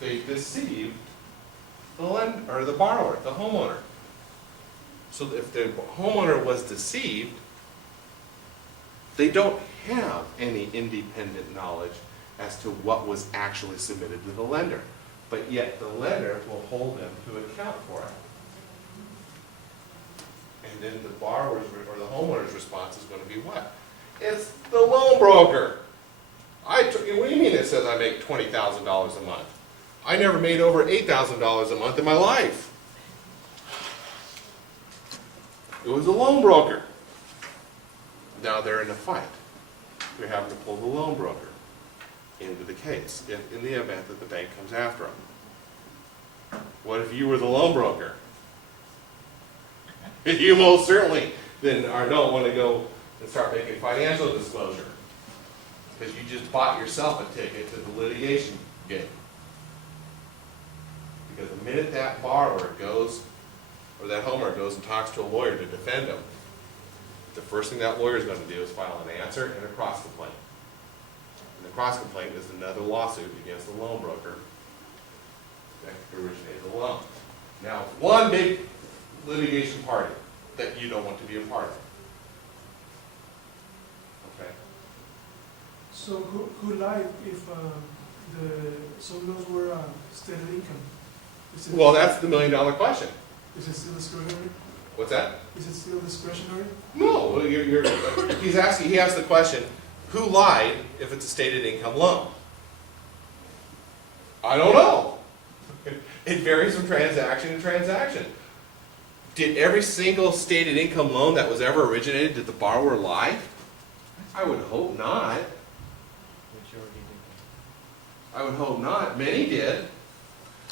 they deceive the lender, or the borrower, the homeowner. So if the homeowner was deceived, they don't have any independent knowledge as to what was actually submitted to the lender. But yet the lender will hold them to account for it. And then the borrower's or the homeowner's response is going to be what? It's the loan broker. What do you mean it says I make $20,000 a month? I never made over $8,000 a month in my life. It was a loan broker. Now they're in a fight. They're having to pull the loan broker into the case in the event that the bank comes after them. What if you were the loan broker? You most certainly then don't want to go and start making financial disclosure, because you just bought yourself a ticket to the litigation game. Because the minute that borrower goes, or that homeowner goes and talks to a lawyer to defend him, the first thing that lawyer is going to do is file an answer and a cross complaint. And the cross complaint is another lawsuit against the loan broker that originated the loan. Now, it's one big litigation party that you don't want to be a part of. Okay? So who lied if some loans were stated income? Well, that's the $1 million question. Is it still discretionary? What's that? Is it still discretionary? No, he asked the question, who lied if it's a stated income loan? I don't know. It varies from transaction to transaction. Did every single stated income loan that was ever originated, did the borrower lie? I would hope not. I would hope not. Many did.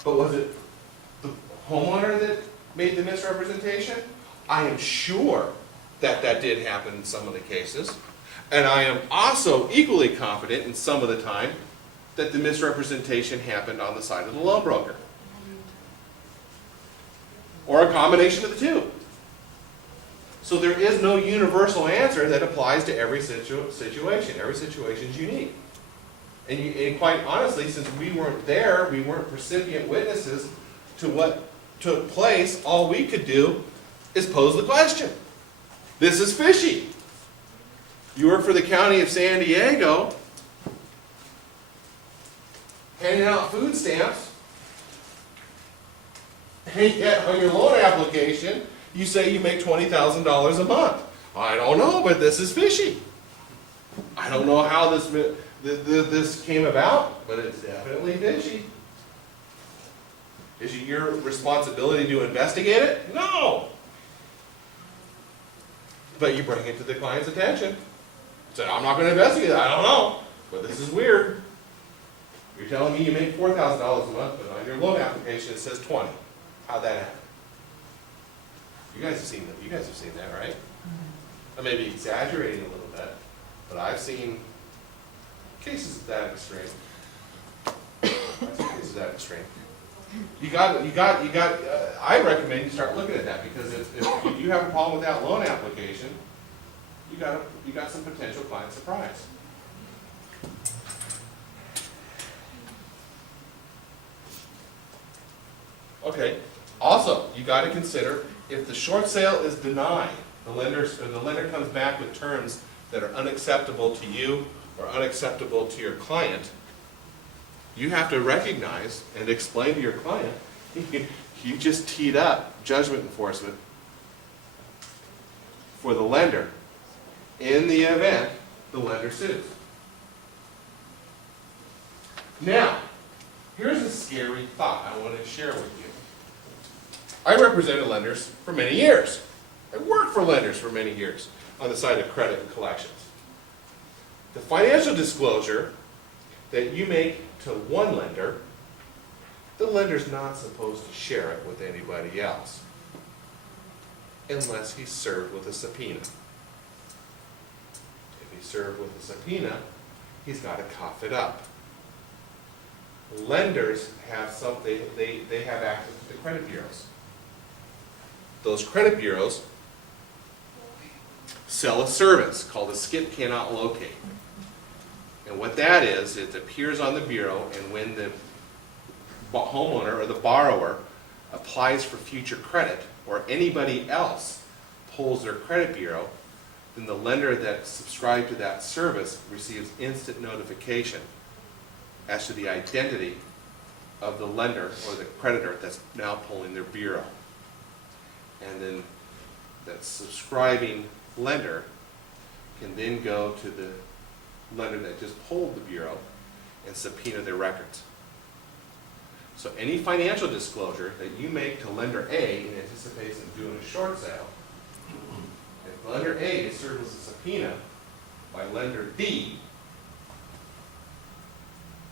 But was it the homeowner that made the misrepresentation? I am sure that that did happen in some of the cases. And I am also equally confident in some of the time that the misrepresentation happened on the side of the loan broker. Or a combination of the two. So there is no universal answer that applies to every situation. Every situation is unique. And quite honestly, since we weren't there, we weren't recipient witnesses to what took place, all we could do is pose the question. This is fishy. You work for the county of San Diego, handing out food stamps, and yet on your loan application, you say you make $20,000 a month. I don't know, but this is fishy. I don't know how this came about, but it's definitely fishy. Is it your responsibility to investigate it? No. But you bring it to the client's attention. Say, I'm not going to investigate it. I don't know, but this is weird. You're telling me you make $4,000 a month, but on your loan application it says $20,000. How'd that happen? You guys have seen that. You guys have seen that, right? I may be exaggerating a little bit, but I've seen cases of that extreme. I recommend you start looking at that, because if you have a problem with that loan application, you got some potential client surprise. Okay. Also, you got to consider, if the short sale is denied, the lender comes back with terms that are unacceptable to you or unacceptable to your client, you have to recognize and explain to your client, you just teed up judgment enforcement for the lender in the event the lender sues. Now, here's a scary thought I want to share with you. I represented lenders for many years. I worked for lenders for many years on the side of credit and collections. The financial disclosure that you make to one lender, the lender's not supposed to share it with anybody else unless he's served with a subpoena. If he's served with a subpoena, he's got to cough it up. Lenders have they have access to the credit bureaus. Those credit bureaus sell a service called a skip cannot locate. And what that is, it appears on the bureau, and when the homeowner or the borrower applies for future credit, or anybody else pulls their credit bureau, then the lender that subscribed to that service receives instant notification as to the identity of the lender or the creditor that's now pulling their bureau. And then that subscribing lender can then go to the lender that just pulled the bureau and subpoena their records. So any financial disclosure that you make to lender A in anticipation of doing a short sale, if lender A is served with a subpoena by lender B,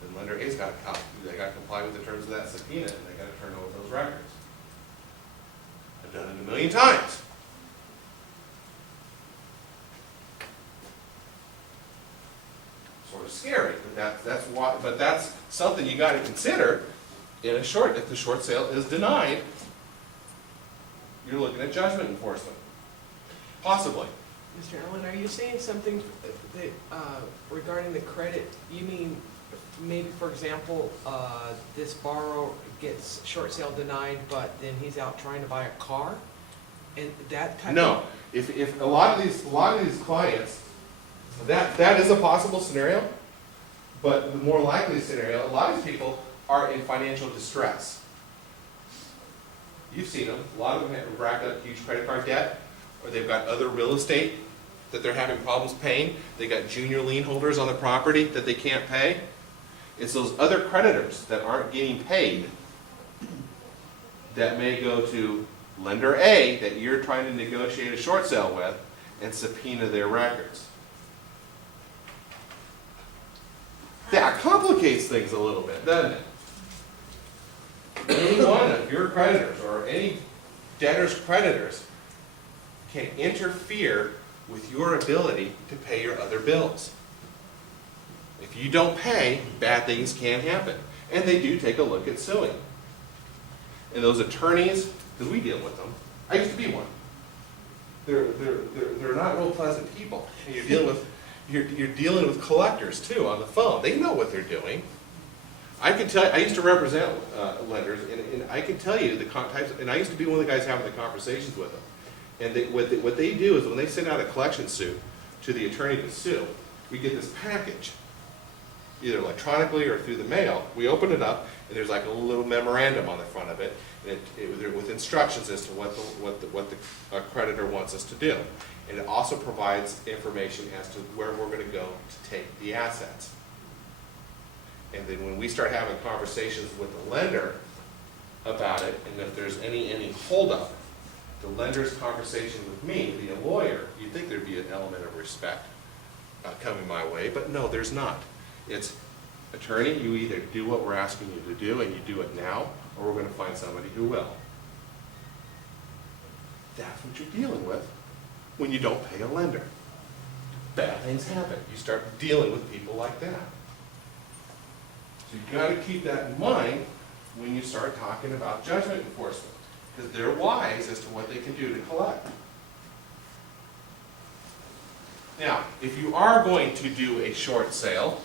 then lender A's got to comply with the terms of that subpoena, and they got to turn over those records. I've done it a million times. Sort of scary, but that's why. But that's something you got to consider in a short. If the short sale is denied, you're looking at judgment enforcement, possibly. Mr. Allen, are you saying something that, regarding the credit? You mean maybe, for example, this borrower gets short sale denied, but then he's out trying to buy a car, and that type No, of... if a lot of these clients, that is a possible scenario, but the more likely scenario, a lot of these people are in financial distress. You've seen them. A lot of them have racked up huge credit card debt, or they've got other real estate that they're having problems paying. They got junior lien holders on the property that they can't pay. It's those other creditors that aren't getting paid that may go to lender A that you're trying to negotiate a short sale with and subpoena their records. That complicates things a little bit, doesn't it? Any one of your creditors or any debtor's creditors can interfere with your ability to pay your other bills. If you don't pay, bad things can happen. And they do take a look at suing. And those attorneys, because we deal with them, I used to be one. They're not real pleasant people. And you're dealing with collectors too on the phone. They know what they're doing. I can tell you, I used to represent lenders, and I can tell you the types, and I used to be one of the guys having the conversations with them. And what they do is when they send out a collection suit to the attorney to sue, we get this package, either electronically or through the mail. We open it up, and there's like a little memorandum on the front of it, and with instructions as to what the creditor wants us to do. And it also provides information as to where we're going to go to take the assets. And then when we start having conversations with the lender about it, and if there's any holdup, the lender's conversation with me, the lawyer, you'd think there'd be an element of respect coming my way, but no, there's not. It's, attorney, you either do what we're asking you to do, and you do it now, or we're going to find somebody who will. That's what you're dealing with when you don't pay a lender. Bad things happen. You start dealing with people like that. So you've got to keep that in mind when you start talking about judgment enforcement, because they're wise as to what they can do to collect. Now, if you are going to do a short sale,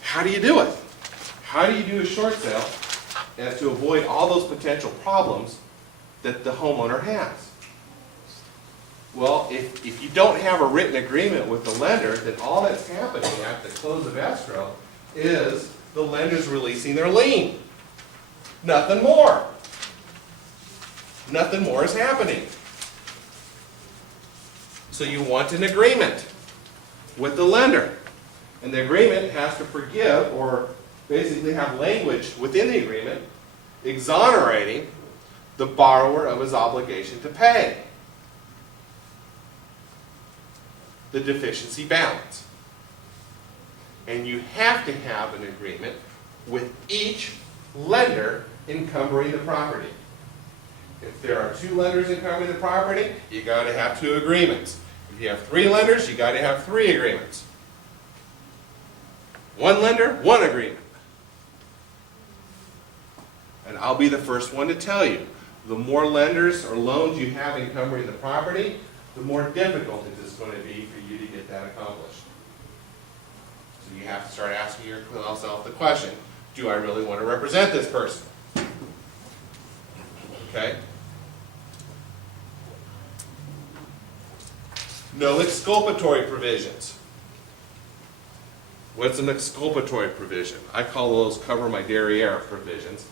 how do you do it? How do you do a short sale as to avoid all those potential problems that the homeowner has? Well, if you don't have a written agreement with the lender, then all that's happening at the close of escrow is the lender's releasing their lien. Nothing more. Nothing more is happening. So you want an agreement with the lender. And the agreement has to forgive, or basically have language within the agreement exonerating the borrower of his obligation to pay the deficiency balance. And you have to have an agreement with each lender encumbering the property. If there are 2 lenders encumbering the property, you got to have 2 agreements. If you have 3 lenders, you got to have 3 agreements. 1 lender, 1 agreement. And I'll be the first one to tell you, the more lenders or loans you have encumbering the property, the more difficult it is going to be for you to get that accomplished. So you have to start asking yourself the question, do I really want to represent this person? Okay? No exculpatory provisions. What's an exculpatory provision? I call those cover my derriere provisions.